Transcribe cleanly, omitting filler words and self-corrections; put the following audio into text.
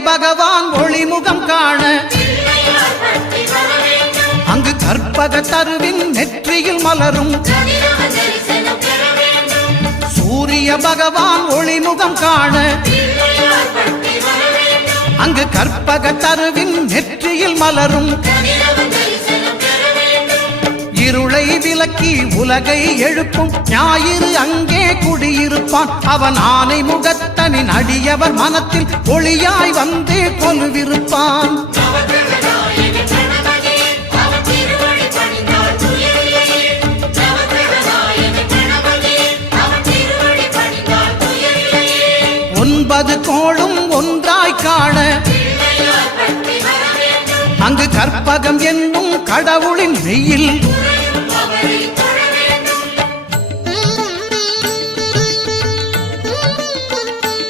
பகவான் ஒளிமுகம் காண அங்கு கற்பக தருவின் நெற்றியில் மலரும் சூரிய பகவான் ஒளிமுகம் காண அங்கு கற்பக தருவின் நெற்றியில் மலரும் இருளை விலக்கி உலகை எழுப்பும் ஞாயிறு அங்கே குடியிருப்பான் அவன் ஆனை முகத்தனின் அடியவர் மனத்தில் ஒளியாய் வந்து கொலுவிருப்பான் ஒன்பது கோளும் ஒன்றாய் காண அங்கு கற்பகம் என்னும் கடவுளின் மெய்யில்